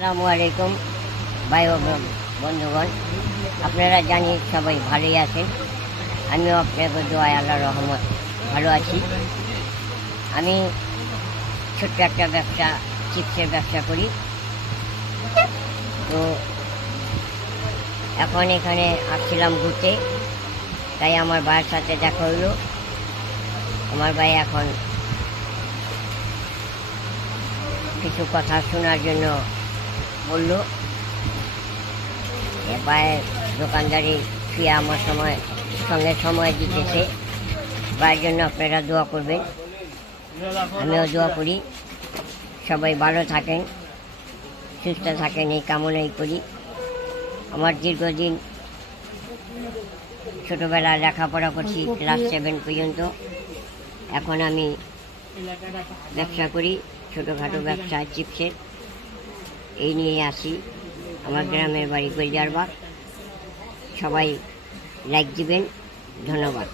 আসসালামু আলাইকুম, ভাই বন্ধুগণ। আপনারা জানি সবাই ভালোই আছেন। আমিও আপনাকে দোয়ায় আল্লাহ রহমত ভালো আছি। আমি ছোট্ট একটা ব্যবসা, চিপসের ব্যবসা করি। তো এখন এখানে আসছিলাম ঘুরতে, তাই আমার ভাইয়ের সাথে দেখা হলো। আমার ভাই এখন কিছু কথা শোনার জন্য বলল এ ভাইয়ের দোকানদারি শুয়ে আমার সময়, সঙ্গে সময় দিতেছে ভাইয়ের জন্য আপনারা দোয়া করবেন। আমিও দোয়া করি। সবাই ভালো থাকেন, সুস্থ থাকেন, এই কামনাই করি। আমার দীর্ঘদিন ছোটোবেলায় লেখাপড়া করছি, ক্লাস সেভেন পর্যন্ত। এখন আমি ব্যবসা করি, ছোটোখাটো ব্যবসা চিপসের। এই নিয়ে আসি। আমার গ্রামের বাড়ি গোলজারবাগ সবাই লাইক দিবেন। ধন্যবাদ।